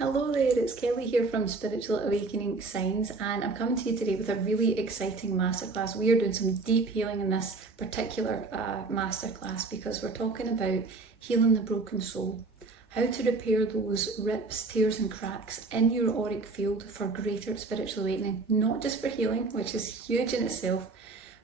Hello there, it's Kelly here from Spiritual Awakening Signs, and I'm coming to you today with a really exciting masterclass. We are doing some deep healing in this particular masterclass because we're talking about healing the broken soul, how to repair those rips, tears and cracks in your auric field for greater spiritual awakening, not just for healing, which is huge in itself,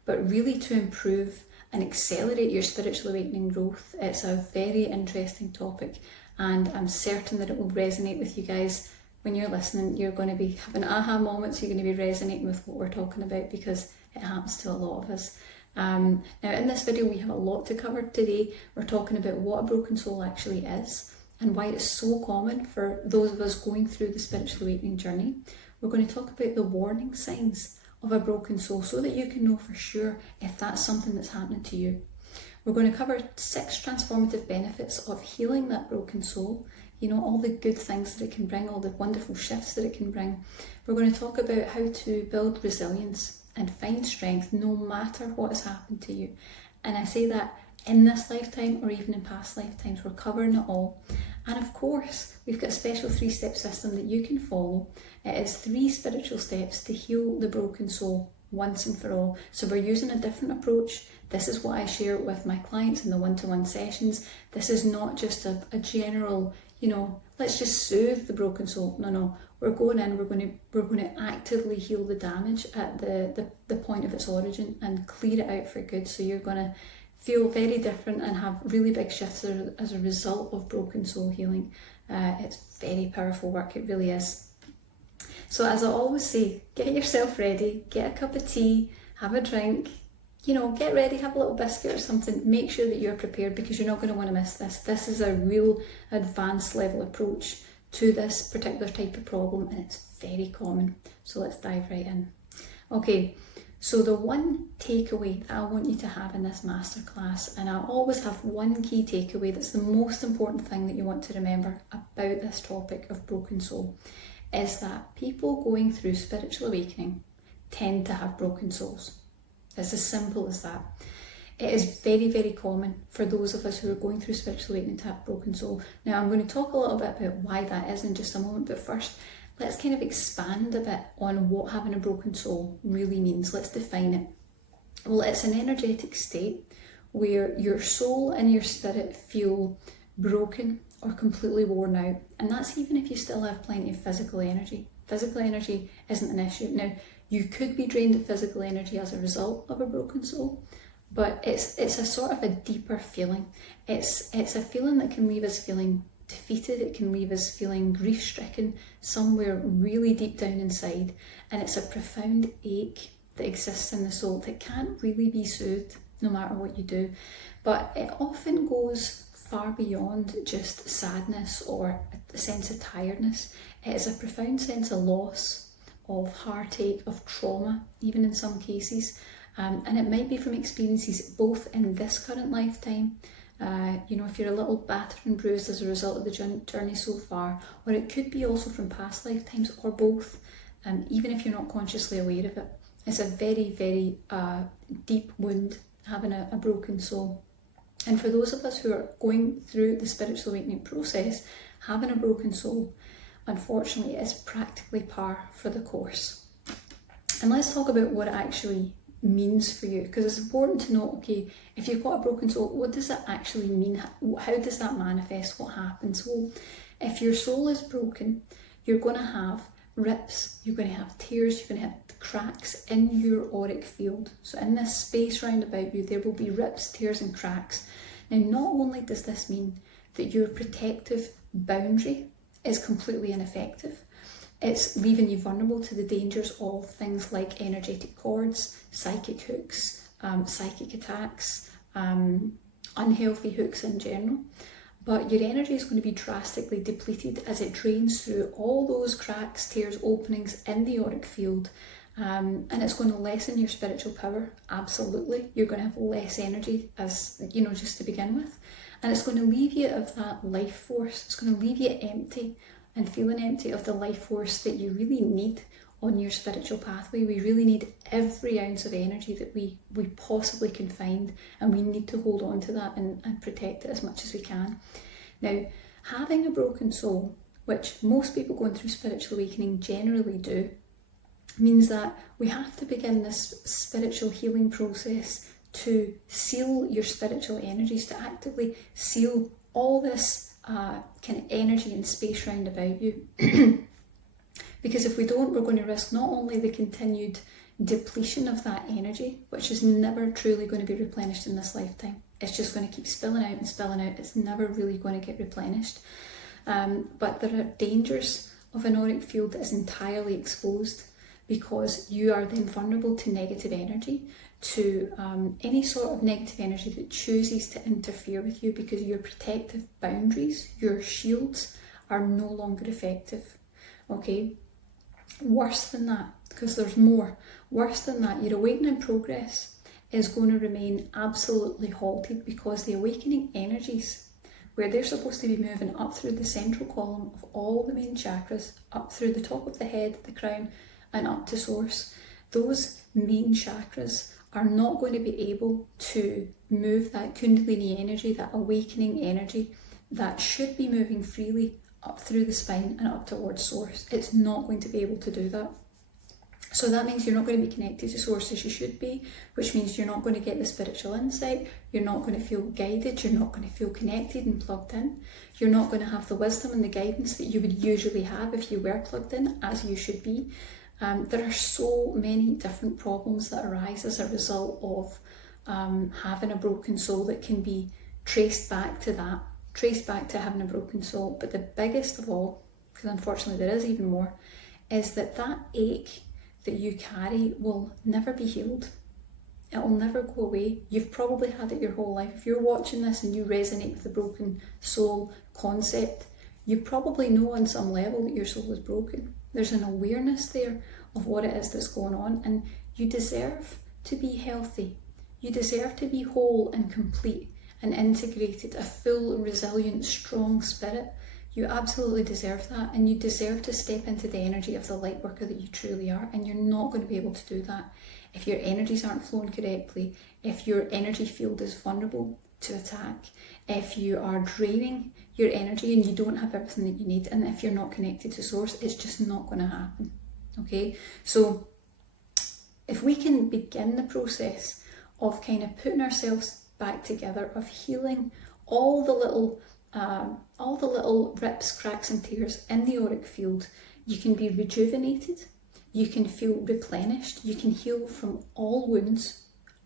but really to improve and accelerate your spiritual awakening growth. It's a very interesting topic, and I'm certain that it will resonate with you guys. When you're listening, you're going to be having aha moments, you're going to be resonating with what we're talking about because it happens to a lot of us. Now in this video we have a lot to cover today. We're talking about what a broken soul actually is and why it's so common for those of us going through the spiritual awakening journey. We're going to talk about the warning signs of a broken soul so that you can know for sure if that's something that's happening to you. We're going to cover 6 transformative benefits of healing that broken soul. You know, all the good things that it can bring, all the wonderful shifts that it can bring. We're going to talk about how to build resilience and find strength no matter what has happened to you. And I say that in this lifetime or even in past lifetimes, we're covering it all. And of course, we've got a special 3-step system that you can follow. It is 3 spiritual steps to heal the broken soul once and for all. So we're using a different approach. This is what I share with my clients in the one-to-one sessions. This is not just a general, you know, let's just soothe the broken soul. No, we're going in, we're going to actively heal the damage at the point of its origin and clear it out for good. So you're going to feel very different and have really big shifts as a result of broken soul healing. It's very powerful work, it really is. So as I always say, get yourself ready, get a cup of tea, have a drink, you know, get ready, have a little biscuit or something. Make sure that you're prepared because you're not going to want to miss this. This is a real advanced level approach to this particular type of problem, and it's very common. So let's dive right in. Okay, so the one takeaway that I want you to have in this masterclass, and I always have one key takeaway that's the most important thing that you want to remember about this topic of broken soul, is that people going through spiritual awakening tend to have broken souls. It's as simple as that. It is very, very common for those of us who are going through spiritual awakening to have broken soul. Now I'm going to talk a little bit about why that is in just a moment, but first let's kind of expand a bit on what having a broken soul really means. Let's define it. Well, it's an energetic state where your soul and your spirit feel broken or completely worn out, and that's even if you still have plenty of physical energy. Physical energy isn't an issue. Now, you could be drained of physical energy as a result of a broken soul, but it's a sort of a deeper feeling. It's a feeling that can leave us feeling defeated, it can leave us feeling grief-stricken somewhere really deep down inside, and it's a profound ache that exists in the soul that can't really be soothed no matter what you do. But it often goes far beyond just sadness or a sense of tiredness. It is a profound sense of loss, of heartache, of trauma, even in some cases. And it might be from experiences both in this current lifetime, you know, if you're a little battered and bruised as a result of the journey so far, or it could be also from past lifetimes, or both, even if you're not consciously aware of it. It's a very, very deep wound, having a broken soul. And for those of us who are going through the spiritual awakening process, having a broken soul, unfortunately, is practically par for the course. And let's talk about what it actually means for you, because it's important to know, okay, if you've got a broken soul, what does that actually mean? How does that manifest? What happens? Well, if your soul is broken, you're going to have rips, you're going to have tears, you're going to have cracks in your auric field. So in this space round about you, there will be rips, tears and cracks. Now, not only does this mean that your protective boundary is completely ineffective, it's leaving you vulnerable to the dangers of things like energetic cords, psychic hooks, psychic attacks, unhealthy hooks in general. But your energy is going to be drastically depleted as it drains through all those cracks, tears, openings in the auric field. And it's going to lessen your spiritual power, absolutely. You're going to have less energy, as you know, just to begin with. And it's going to leave you of that life force. It's going to leave you empty and feeling empty of the life force that you really need on your spiritual pathway. We really need every ounce of energy that we possibly can find, and we need to hold on to that and protect it as much as we can. Now, having a broken soul which most people going through spiritual awakening generally do, means that we have to begin this spiritual healing process to seal your spiritual energies, to actively seal all this kind of energy and space round about you. Because if we don't, we're going to risk not only the continued depletion of that energy, which is never truly going to be replenished in this lifetime. It's just going to keep spilling out and spilling out. It's never really going to get replenished. But there are dangers of an auric field that is entirely exposed, because you are then vulnerable to negative energy, to any sort of negative energy that chooses to interfere with you, because your protective boundaries, your shields, are no longer effective. Okay? Worse than that, because there's more. Worse than that, your awakening progress is going to remain absolutely halted, because the awakening energies, where they're supposed to be moving up through the central column of all the main chakras, up through the top of the head, the crown, and up to source, those main chakras are not going to be able to move that kundalini energy, that awakening energy that should be moving freely up through the spine and up towards source. It's not going to be able to do that. So that means you're not going to be connected to source as you should be, which means you're not going to get the spiritual insight, you're not going to feel guided, you're not going to feel connected and plugged in, you're not going to have the wisdom and the guidance that you would usually have if you were plugged in, as you should be. There are so many different problems that arise as a result of having a broken soul that can be traced back to that, traced back to having a broken soul. But the biggest of all, because unfortunately there is even more, is that ache that you carry will never be healed. It will never go away. You've probably had it your whole life. If you're watching this and you resonate with the broken soul concept, you probably know on some level that your soul is broken. There's an awareness there of what it is that's going on, and you deserve to be healthy. You deserve to be whole and complete and integrated, a full, resilient, strong spirit. You absolutely deserve that, and you deserve to step into the energy of the light worker that you truly are, and you're not going to be able to do that if your energies aren't flowing correctly, if your energy field is vulnerable to attack, if you are draining your energy and you don't have everything that you need, and if you're not connected to source, it's just not going to happen. Okay, so if we can begin the process of kind of putting ourselves back together, of healing all the little rips, cracks and tears in the auric field, you can be rejuvenated, you can feel replenished, you can heal from all wounds,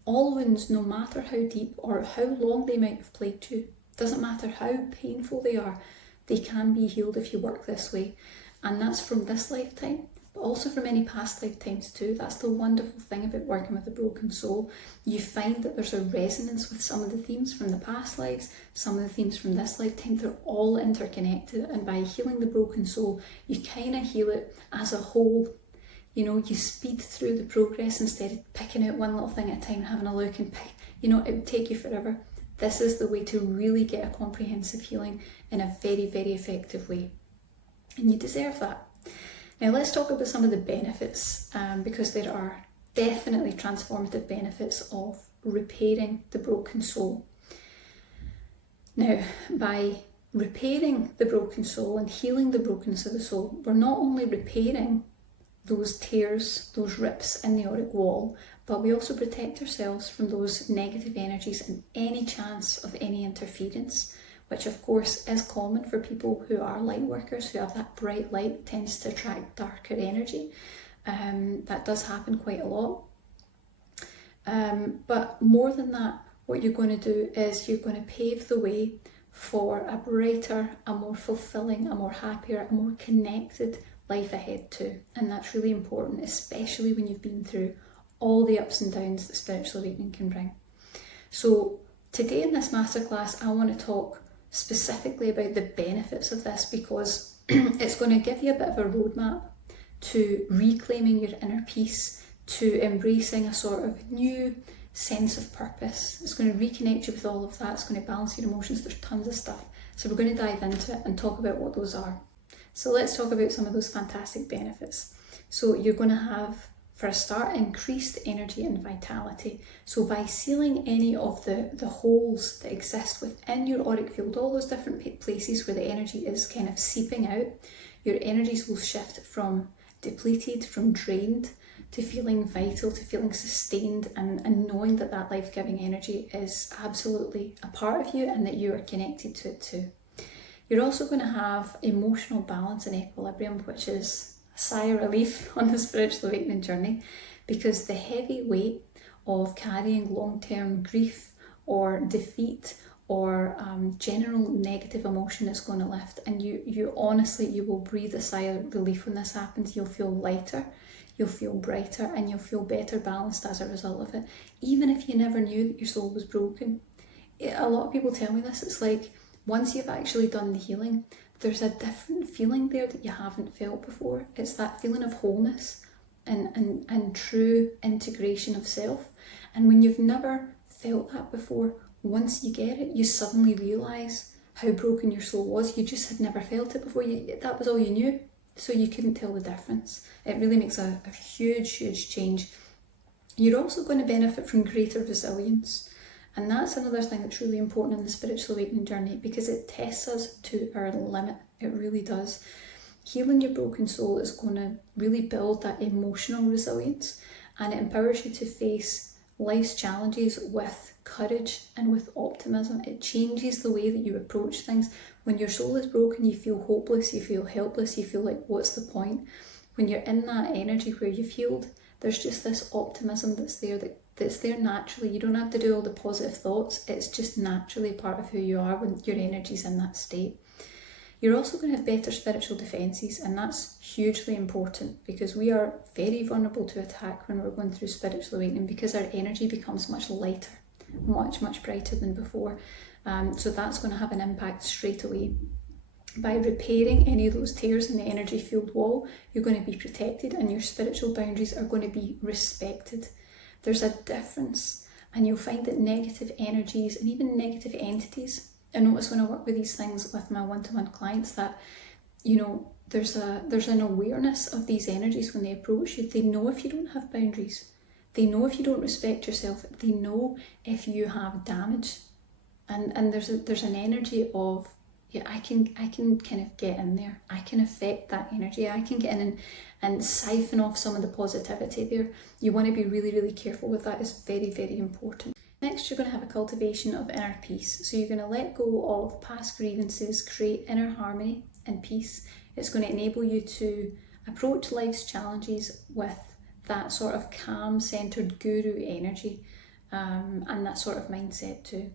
no matter how deep or how long they might have plagued you. Doesn't matter how painful they are, they can be healed if you work this way. And that's from this lifetime, but also from any past lifetimes too. That's the wonderful thing about working with a broken soul. You find that there's a resonance with some of the themes from the past lives, some of the themes from this lifetime. They're all interconnected, and by healing the broken soul, you kind of heal it as a whole. You know, you speed through the progress instead of picking out one little thing at a time, having a look and pick, it would take you forever. This is the way to really get a comprehensive healing in a very, very effective way. And you deserve that. Now let's talk about some of the benefits, because there are definitely transformative benefits of repairing the broken soul. Now, by repairing the broken soul and healing the brokenness of the soul, we're not only repairing those tears, those rips in the auric wall, but we also protect ourselves from those negative energies and any chance of any interference, which of course is common for people who are light workers, who have that bright light, tends to attract darker energy. That does happen quite a lot. But more than that, what you're going to do is you're going to pave the way for a brighter, a more fulfilling, a more happier, a more connected life ahead too. And that's really important, especially when you've been through all the ups and downs that spiritual awakening can bring. So today in this masterclass, I want to talk specifically about the benefits of this, because it's going to give you a bit of a roadmap to reclaiming your inner peace, to embracing a sort of new sense of purpose. It's going to reconnect you with all of that. It's going to balance your emotions. There's tons of stuff. So we're going to dive into it and talk about what those are. So let's talk about some of those fantastic benefits. So you're going to have For a start, increased energy and vitality. So by sealing any of the holes that exist within your auric field, all those different places where the energy is kind of seeping out, your energies will shift from depleted, from drained, to feeling vital, to feeling sustained, and knowing that that life-giving energy is absolutely a part of you and that you are connected to it too. You're also going to have emotional balance and equilibrium, which is a sigh of relief on the spiritual awakening journey, because the heavy weight of carrying long-term grief or defeat or general negative emotion is going to lift, and you honestly, you will breathe a sigh of relief when this happens. You'll feel lighter, you'll feel brighter, and you'll feel better balanced as a result of it, even if you never knew that your soul was broken. A lot of people tell me this, it's like, once you've actually done the healing, there's a different feeling there that you haven't felt before. It's that feeling of wholeness and true integration of self. And when you've never felt that before, once you get it, you suddenly realise how broken your soul was. You just had never felt it before. That was all you knew, so you couldn't tell the difference. It really makes a huge, huge change. You're also going to benefit from greater resilience. And that's another thing that's really important in the spiritual awakening journey, because it tests us to our limit. It really does. Healing your broken soul is going to really build that emotional resilience, and it empowers you to face life's challenges with courage and with optimism. It changes the way that you approach things. When your soul is broken, you feel hopeless, you feel helpless, you feel like, what's the point? When you're in that energy where you've healed, there's just this optimism that's there naturally. You don't have to do all the positive thoughts. It's just naturally part of who you are when your energy's in that state. You're also going to have better spiritual defences, and that's hugely important, because we are very vulnerable to attack when we're going through spiritual awakening, because our energy becomes much lighter, much, much brighter than before. So that's going to have an impact straight away. By repairing any of those tears in the energy field wall, you're going to be protected, and your spiritual boundaries are going to be respected. There's a difference, and you'll find that negative energies and even negative entities, I notice when I work with these things with my one-to-one clients that, you know, there's an awareness of these energies when they approach you. They know if you don't have boundaries. They know if you don't respect yourself. They know if you have damage. And there's an energy of, yeah, I can kind of get in there. I can affect that energy. I can get in and siphon off some of the positivity there. You want to be really, really careful with that. It's very, very important. Next, you're going to have a cultivation of inner peace. So you're going to let go of past grievances, create inner harmony and peace. It's going to enable you to approach life's challenges with that sort of calm, centered guru energy, and that sort of mindset too.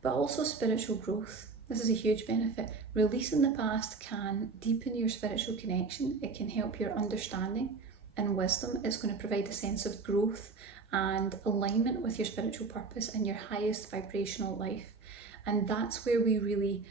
But also spiritual growth. This is a huge benefit. Releasing the past can deepen your spiritual connection. It can help your understanding and wisdom. It's going to provide a sense of growth and alignment with your spiritual purpose and your highest vibrational life. And that's where we really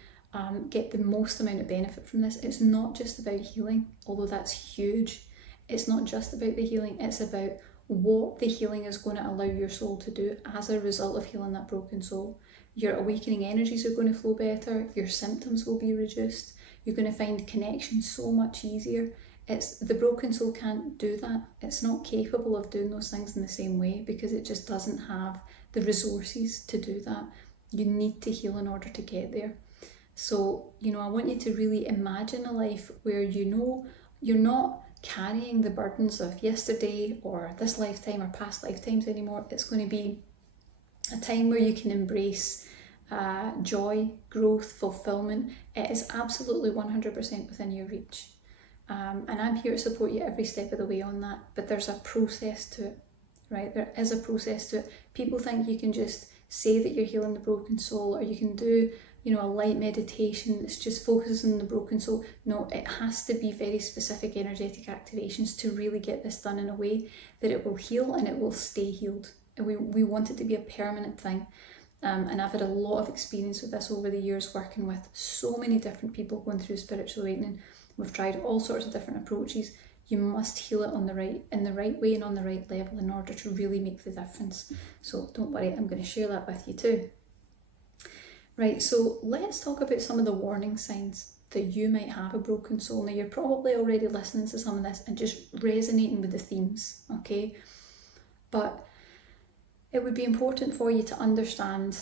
get the most amount of benefit from this. It's not just about healing, although that's huge. It's not just about the healing, it's about what the healing is going to allow your soul to do as a result of healing that broken soul. Your awakening energies are going to flow better, your symptoms will be reduced, you're going to find connection so much easier. The broken soul can't do that. It's not capable of doing those things in the same way, because it just doesn't have the resources to do that. You need to heal in order to get there. So, you know, I want you to really imagine a life where you know you're not carrying the burdens of yesterday or this lifetime or past lifetimes anymore. It's going to be a time where you can embrace joy, growth, fulfillment. It is absolutely 100% within your reach. And I'm here to support you every step of the way on that, but there's a process to it, right? There is a process to it. People think you can just say that you're healing the broken soul, or you can do, you know, a light meditation that's just focuses on the broken soul. No, it has to be very specific energetic activations to really get this done in a way that it will heal and it will stay healed. And we want it to be a permanent thing. And I've had a lot of experience with this over the years, working with so many different people going through spiritual awakening. We've tried all sorts of different approaches. You must heal it in the right way and on the right level in order to really make the difference. So don't worry, I'm going to share that with you too. Right, so let's talk about some of the warning signs. that you might have a broken soul. Now, you're probably already listening to some of this and just resonating with the themes, okay? But it would be important for you to understand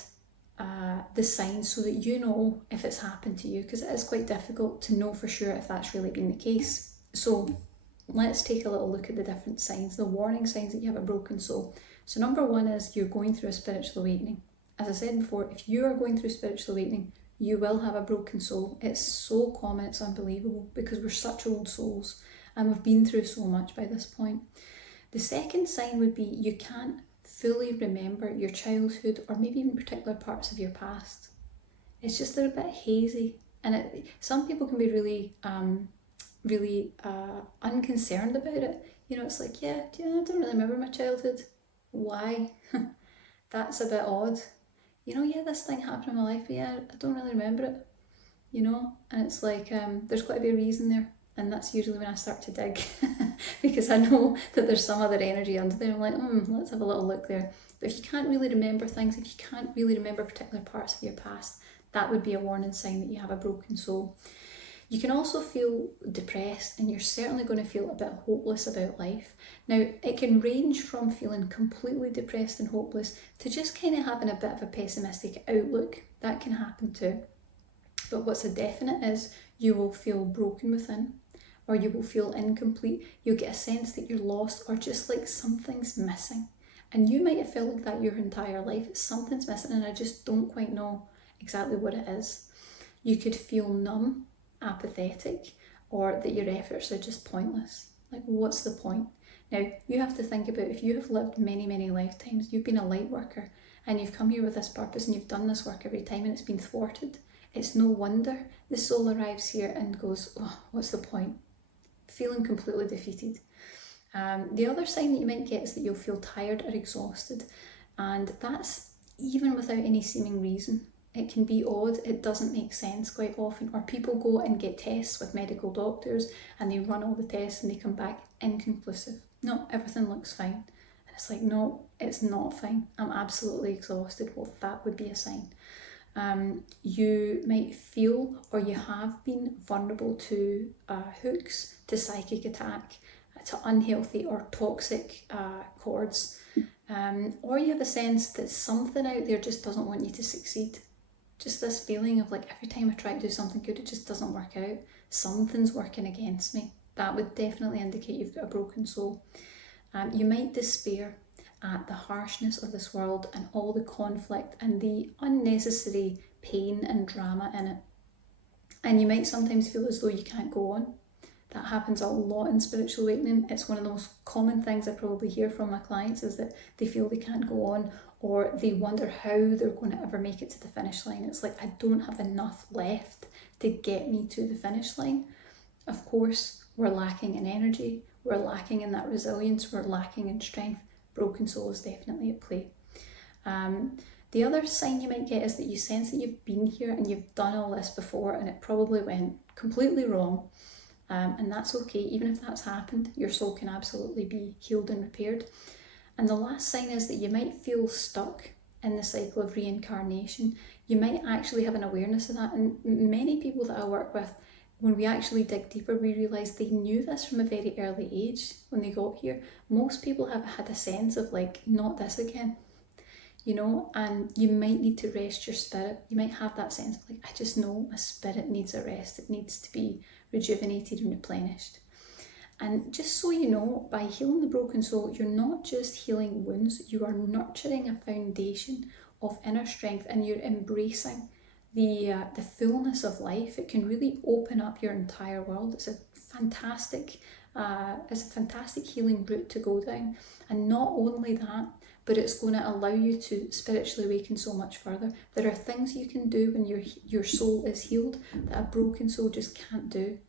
the signs so that you know if it's happened to you, because it is quite difficult to know for sure if that's really been the case. So let's take a little look at the different signs, the warning signs that you have a broken soul. So number one is you're going through a spiritual awakening. As I said before, if you are going through spiritual awakening, you will have a broken soul. It's so common, it's unbelievable, because we're such old souls and we've been through so much by this point. The second sign would be you can't fully remember your childhood or maybe even particular parts of your past. It's just they're a bit hazy, and some people can be really unconcerned about it. You know, it's like, yeah, I don't really remember my childhood. Why? That's a bit odd. You know, yeah, this thing happened in my life, but yeah, I don't really remember it. You know, and it's like there's got to be a reason there. And that's usually when I start to dig because I know that there's some other energy under there. I'm like, let's have a little look there. But if you can't really remember things, if you can't really remember particular parts of your past, that would be a warning sign that you have a broken soul. You can also feel depressed, and you're certainly going to feel a bit hopeless about life. Now, it can range from feeling completely depressed and hopeless to just kind of having a bit of a pessimistic outlook. That can happen too. But what's a definite is you will feel broken within, or you will feel incomplete. You'll get a sense that you're lost, or just like something's missing. And you might have felt like that your entire life. Something's missing and I just don't quite know exactly what it is. You could feel numb, apathetic, or that your efforts are just pointless. Like, what's the point? Now, you have to think about, if you have lived many, many lifetimes, you've been a light worker and you've come here with this purpose and you've done this work every time and it's been thwarted. It's no wonder the soul arrives here and goes, oh, what's the point? Feeling completely defeated. The other sign that you might get is that you'll feel tired or exhausted, and that's even without any seeming reason. It can be odd, it doesn't make sense quite often, or people go and get tests with medical doctors and they run all the tests and they come back inconclusive. No, everything looks fine. And it's like, no, it's not fine. I'm absolutely exhausted. Well, that would be a sign. You might feel, or you have been, vulnerable to hooks, to psychic attack, to unhealthy or toxic cords, or you have a sense that something out there just doesn't want you to succeed. Just this feeling of like, every time I try to do something good, it just doesn't work out. Something's working against me. That would definitely indicate you've got a broken soul. You might despair at the harshness of this world and all the conflict and the unnecessary pain and drama in it. And you might sometimes feel as though you can't go on. That happens a lot in spiritual awakening. It's one of the most common things I probably hear from my clients, is that they feel they can't go on, or they wonder how they're going to ever make it to the finish line. It's like, I don't have enough left to get me to the finish line. Of course, we're lacking in energy, we're lacking in that resilience, we're lacking in strength. Broken soul is definitely at play. The other sign you might get is that you sense that you've been here and you've done all this before and it probably went completely wrong. And that's okay. Even if that's happened, your soul can absolutely be healed and repaired. And the last sign is that you might feel stuck in the cycle of reincarnation. You might actually have an awareness of that. And many people that I work with, when we actually dig deeper, we realise they knew this from a very early age when they got here. Most people have had a sense of like, not this again, you know, and you might need to rest your spirit. You might have that sense of like, I just know my spirit needs a rest. It needs to be rejuvenated and replenished. And just so you know, by healing the broken soul, you're not just healing wounds, you are nurturing a foundation of inner strength, and you're embracing the fullness of life. It can really open up your entire world. It's a fantastic healing route to go down. And not only that, but it's going to allow you to spiritually awaken so much further. There are things you can do when your soul is healed that a broken soul just can't do.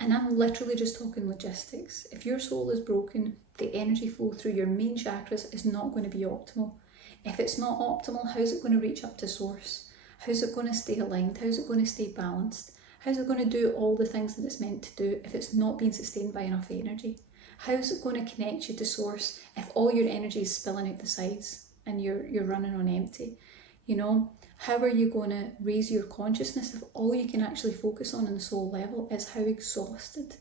And I'm literally just talking logistics. If your soul is broken, the energy flow through your main chakras is not going to be optimal. If it's not optimal, how's it going to reach up to source? How's it going to stay aligned? How's it going to stay balanced? How's it going to do all the things that it's meant to do if it's not being sustained by enough energy? How's it going to connect you to source if all your energy is spilling out the sides and you're running on empty? You know, How are you going to raise your consciousness if all you can actually focus on the soul level is how exhausted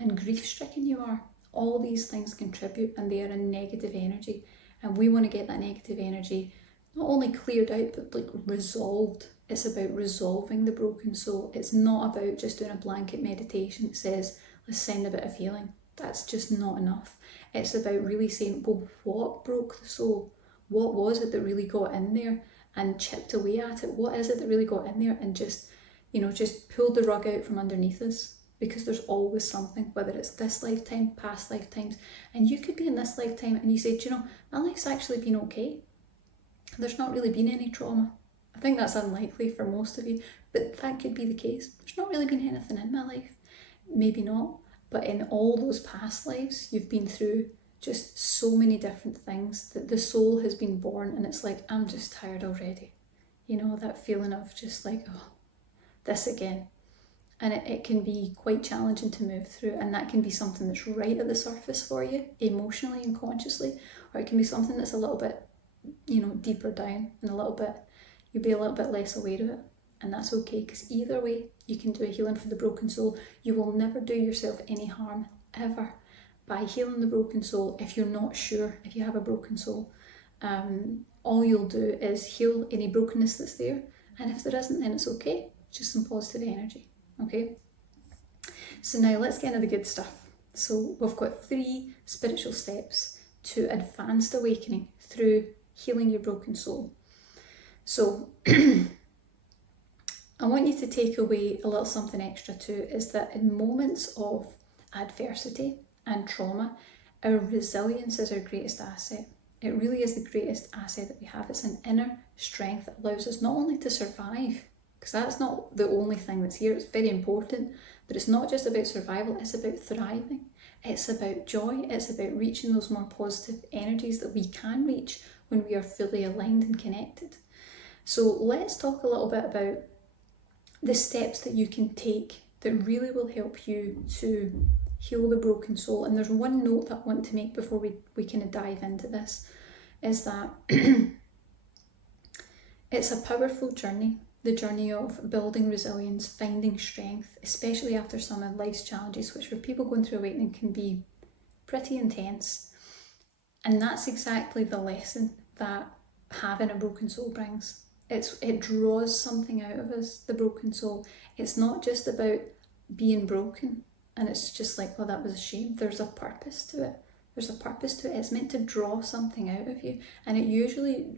and grief-stricken you are? All these things contribute, and they are a negative energy, and we want to get that negative energy not only cleared out but like resolved. It's about resolving the broken soul. It's not about just doing a blanket meditation that says, let's send a bit of healing. That's just not enough. It's about really saying, well, what broke the soul? What was it that really got in there and chipped away at it? What is it that really got in there and just, just pulled the rug out from underneath us? Because there's always something, whether it's this lifetime, past lifetimes, and you could be in this lifetime and you say, my life's actually been okay. There's not really been any trauma. I think that's unlikely for most of you, but that could be the case. There's not really been anything in my life. Maybe not, but in all those past lives, you've been through just so many different things that the soul has been born, and it's like, I'm just tired already. That feeling of just like, oh, this again. And it can be quite challenging to move through, and that can be something that's right at the surface for you, emotionally and consciously, or it can be something that's a little bit, deeper down and you'll be a little bit less aware of it. And that's okay, because either way, you can do a healing for the broken soul. You will never do yourself any harm, ever, by healing the broken soul if you're not sure if you have a broken soul. All you'll do is heal any brokenness that's there, and if there isn't, then it's okay. Just some positive energy, okay? So now let's get into the good stuff. So we've got 3 spiritual steps to advanced awakening through healing your broken soul. So I want you to take away a little something extra too, is that in moments of adversity and trauma, our resilience is our greatest asset. It really is the greatest asset that we have. It's an inner strength that allows us not only to survive, because that's not the only thing that's here, it's very important, but it's not just about survival, it's about thriving. It's about joy, it's about reaching those more positive energies that we can reach when we are fully aligned and connected. So let's talk a little bit about the steps that you can take that really will help you to heal the broken soul. And there's one note that I want to make before we kind of dive into this, is that it's a powerful journey, the journey of building resilience, finding strength, especially after some of life's challenges, which for people going through awakening can be pretty intense. And that's exactly the lesson that having a broken soul brings. It draws something out of us, the broken soul. It's not just about being broken and it's just like, well, that was a shame. There's a purpose to it. There's a purpose to it. It's meant to draw something out of you. And it usually,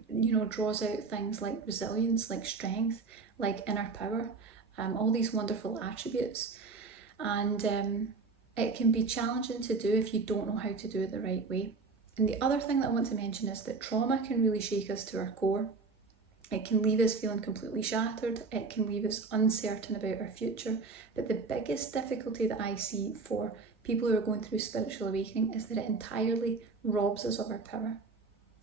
draws out things like resilience, like strength, like inner power, all these wonderful attributes. And it can be challenging to do if you don't know how to do it the right way. And the other thing that I want to mention is that trauma can really shake us to our core. It can leave us feeling completely shattered. It can leave us uncertain about our future. But the biggest difficulty that I see for people who are going through spiritual awakening is that it entirely robs us of our power.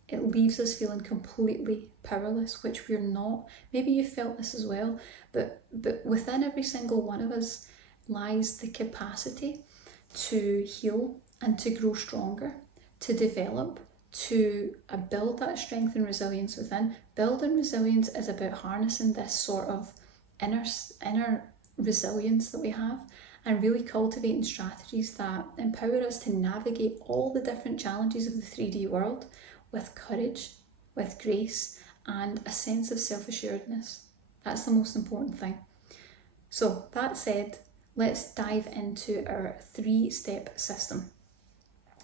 It leaves us feeling completely powerless, which we're not. Maybe you felt this as well, but within every single one of us lies the capacity to heal and to grow stronger, to develop, to build that strength and resilience within. Building resilience is about harnessing this sort of inner resilience that we have and really cultivating strategies that empower us to navigate all the different challenges of the 3D world with courage, with grace, and a sense of self-assuredness. That's the most important thing. So that said, let's dive into our 3-step system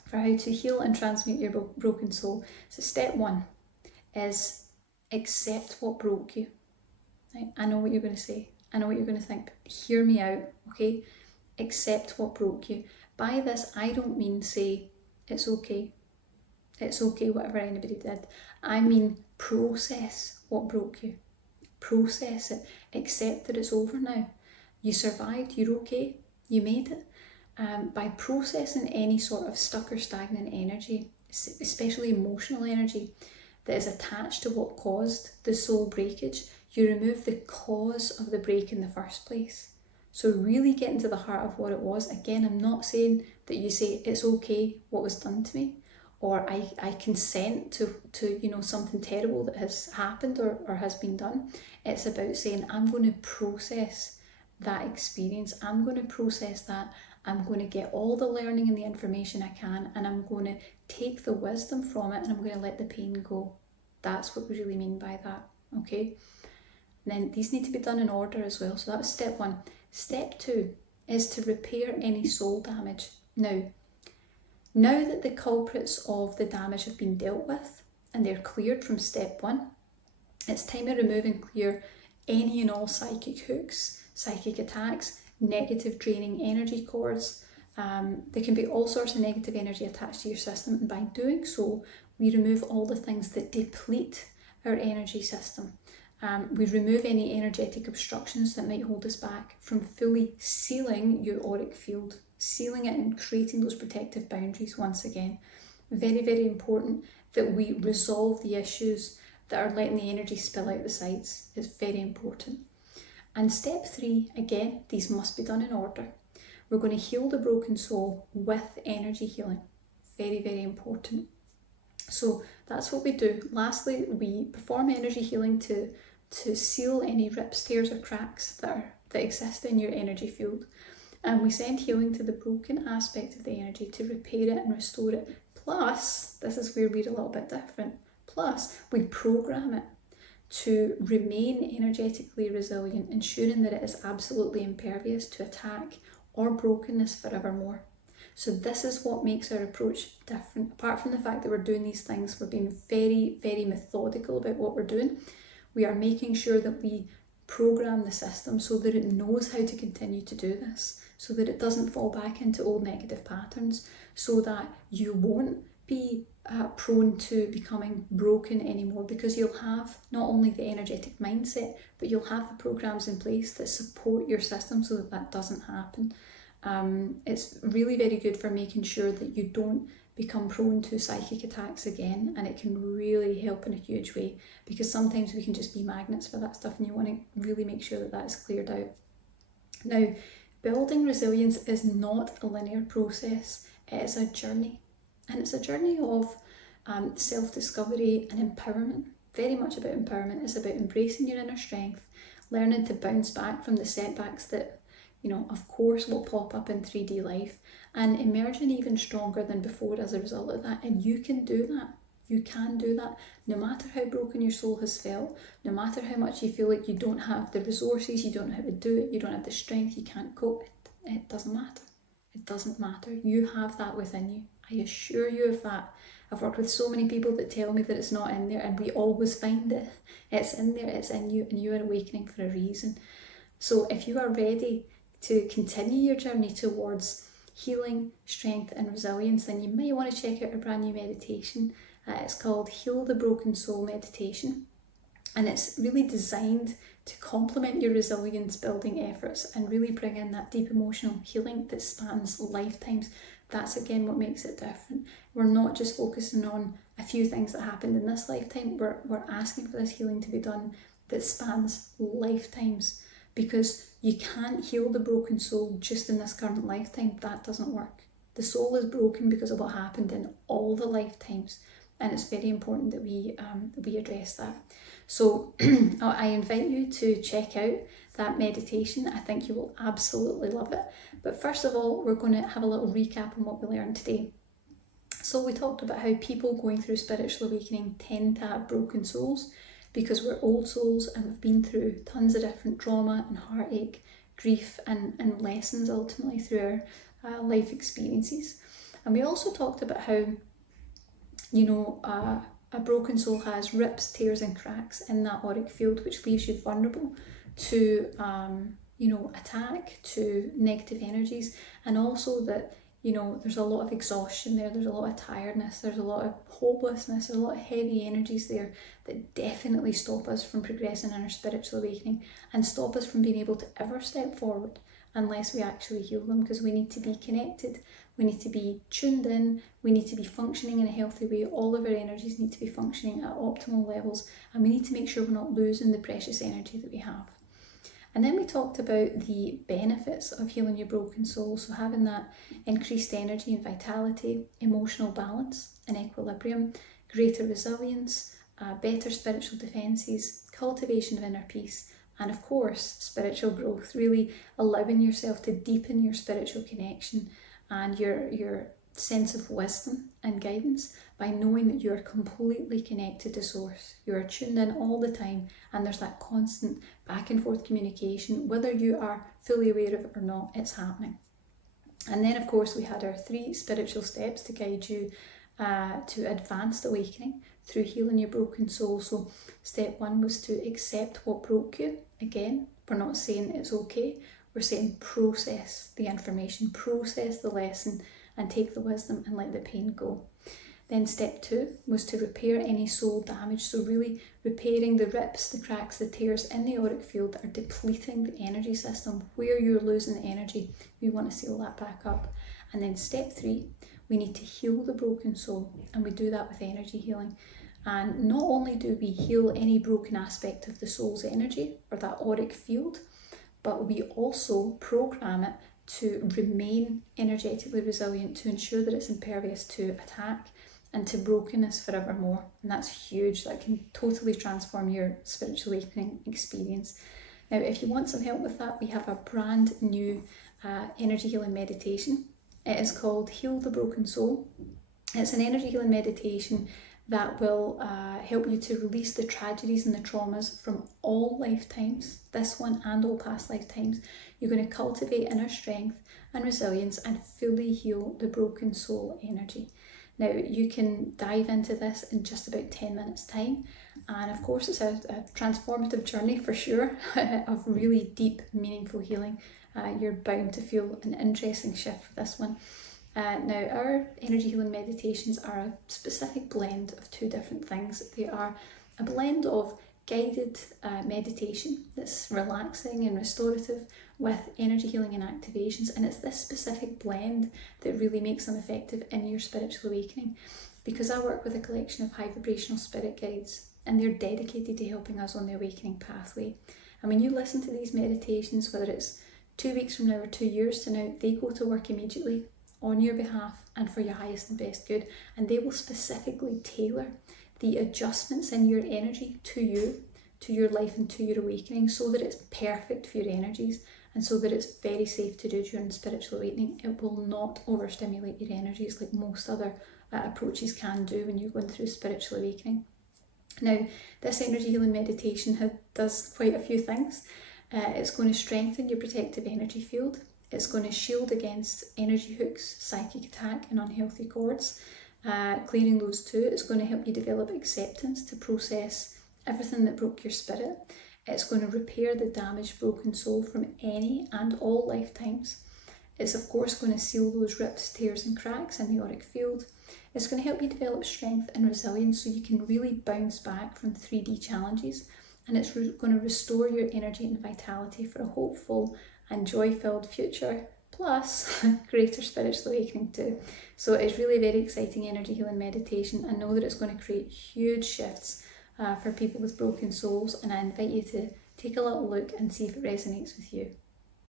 for how to heal and transmute your broken soul. So step 1 is accept what broke you. Right? I know what you're going to say. I know what you're going to think. Hear me out, okay? Accept what broke you. By this, I don't mean say, it's okay. It's okay whatever anybody did. I mean process what broke you. Process it. Accept that it's over now. You survived, you're okay, you made it. By processing any sort of stuck or stagnant energy, especially emotional energy, that is attached to what caused the soul breakage, you remove the cause of the break in the first place. So really get into the heart of what it was. Again, I'm not saying that you say, it's okay what was done to me. or I consent to something terrible that has happened or has been done. It's about saying, I'm going to process that experience. I'm going to process that. I'm going to get all the learning and the information I can, and I'm going to take the wisdom from it, and I'm going to let the pain go. That's what we really mean by that, okay? And then these need to be done in order as well. So that was step 1. Step 2 is to repair any soul damage. Now that the culprits of the damage have been dealt with and they're cleared from step 1, it's time to remove and clear any and all psychic hooks, psychic attacks, negative draining energy cords. There can be all sorts of negative energy attached to your system, and by doing so, we remove all the things that deplete our energy system. We remove any energetic obstructions that might hold us back from fully sealing your auric field, sealing it and creating those protective boundaries once again. Very, very important that we resolve the issues that are letting the energy spill out the sides. It's very important. And step 3, again, these must be done in order. We're going to heal the broken soul with energy healing. Very, very important. So that's what we do. Lastly, we perform energy healing to seal any rips, tears or cracks that exist in your energy field. And we send healing to the broken aspect of the energy to repair it and restore it. Plus, this is where we're a little bit different. Plus, we program it to remain energetically resilient, ensuring that it is absolutely impervious to attack or brokenness forevermore. So this is what makes our approach different. Apart from the fact that we're doing these things, we're being very, very methodical about what we're doing. We are making sure that we program the system so that it knows how to continue to do this, so that it doesn't fall back into old negative patterns, so that you won't be prone to becoming broken anymore, because you'll have not only the energetic mindset, but you'll have the programs in place that support your system so that that doesn't happen. It's really very good for making sure that you don't become prone to psychic attacks again, and it can really help in a huge way, because sometimes we can just be magnets for that stuff, and you want to really make sure that that's cleared out. Now, building resilience is not a linear process. It is a journey, and it's a journey of self-discovery and empowerment. Very much about empowerment. It's about embracing your inner strength, learning to bounce back from the setbacks that of course will pop up in 3D life, and emerging even stronger than before as a result of that. And you can do that. You can do that no matter how broken your soul has felt, no matter how much you feel like you don't have the resources, you don't know how to do it, you don't have the strength, you can't cope. It doesn't matter. It doesn't matter. You have that within you. I assure you of that. I've worked with so many people that tell me that it's not in there, and we always find it. It's in there, it's in you, and you are awakening for a reason. So if you are ready to continue your journey towards healing, strength and resilience, then you might want to check out a brand new meditation. It's called Heal the Broken Soul Meditation, and it's really designed to complement your resilience building efforts and really bring in that deep emotional healing that spans lifetimes. That's again what makes it different. We're not just focusing on a few things that happened in this lifetime. We're asking for this healing to be done that spans lifetimes, because you can't heal the broken soul just in this current lifetime. That doesn't work. The soul is broken because of what happened in all the lifetimes, and it's very important that we address that. So I invite you to check out that meditation. I think you will absolutely love it. But first of all, we're going to have a little recap on what we learned today. So we talked about how people going through spiritual awakening tend to have broken souls, because we're old souls and we've been through tons of different trauma and heartache, grief and lessons ultimately through our life experiences. And we also talked about how, a broken soul has rips, tears and cracks in that auric field, which leaves you vulnerable to, attack, to negative energies, and also that there's a lot of exhaustion there, there's a lot of tiredness, there's a lot of hopelessness, there's a lot of heavy energies there that definitely stop us from progressing in our spiritual awakening and stop us from being able to ever step forward unless we actually heal them, because we need to be connected, we need to be tuned in, we need to be functioning in a healthy way. All of our energies need to be functioning at optimal levels, and we need to make sure we're not losing the precious energy that we have. And then we talked about the benefits of healing your broken soul. So having that increased energy and vitality, emotional balance and equilibrium, greater resilience, better spiritual defences, cultivation of inner peace, and of course, spiritual growth, really allowing yourself to deepen your spiritual connection and your sense of wisdom and guidance by knowing that you're completely connected to source. You're tuned in all the time, and there's that constant back and forth communication, whether you are fully aware of it or not, it's happening. And then of course we had our 3 spiritual steps to guide you to advanced awakening through healing your broken soul. So step 1 was to accept what broke you. Again, we're not saying it's okay, we're saying process the information, process the lesson, and take the wisdom and let the pain go. Then step 2 was to repair any soul damage, so really repairing the rips, the cracks, the tears in the auric field that are depleting the energy system. Where you're losing energy, we want to seal that back up. And then step 3, we need to heal the broken soul, and we do that with energy healing. And not only do we heal any broken aspect of the soul's energy or that auric field, but we also program it to remain energetically resilient, to ensure that it's impervious to attack and to brokenness forevermore. And that's huge. That can totally transform your spiritual awakening experience. Now, if you want some help with that, we have a brand new energy healing meditation. It is called Heal the Broken Soul. It's an energy healing meditation that will help you to release the tragedies and the traumas from all lifetimes, this one and all past lifetimes. You're going to cultivate inner strength and resilience and fully heal the broken soul energy. Now, you can dive into this in just about 10 minutes time, and of course it's a transformative journey for sure of really deep, meaningful healing. You're bound to feel an interesting shift for this one. Now, our energy healing meditations are a specific blend of 2 different things. They are a blend of guided meditation that's relaxing and restorative with energy healing and activations, and it's this specific blend that really makes them effective in your spiritual awakening, because I work with a collection of high vibrational spirit guides, and they're dedicated to helping us on the awakening pathway. And when you listen to these meditations, whether it's 2 weeks from now or 2 years to now, they go to work immediately on your behalf and for your highest and best good, and they will specifically tailor the adjustments in your energy to you, to your life and to your awakening, so that it's perfect for your energies and so that it's very safe to do during spiritual awakening. It will not overstimulate your energies like most other approaches can do when you're going through spiritual awakening. Now, this energy healing meditation does quite a few things. It's going to strengthen your protective energy field. It's going to shield against energy hooks, psychic attack and unhealthy cords. Clearing those too. It's going to help you develop acceptance to process everything that broke your spirit. It's going to repair the damaged broken soul from any and all lifetimes. It's of course going to seal those rips, tears and cracks in the auric field. It's going to help you develop strength and resilience so you can really bounce back from 3D challenges. And it's going to restore your energy and vitality for a hopeful and joy-filled future, plus greater spiritual awakening too. So it's really a very exciting energy healing meditation. I know that it's going to create huge shifts for people with broken souls, and I invite you to take a little look and see if it resonates with you.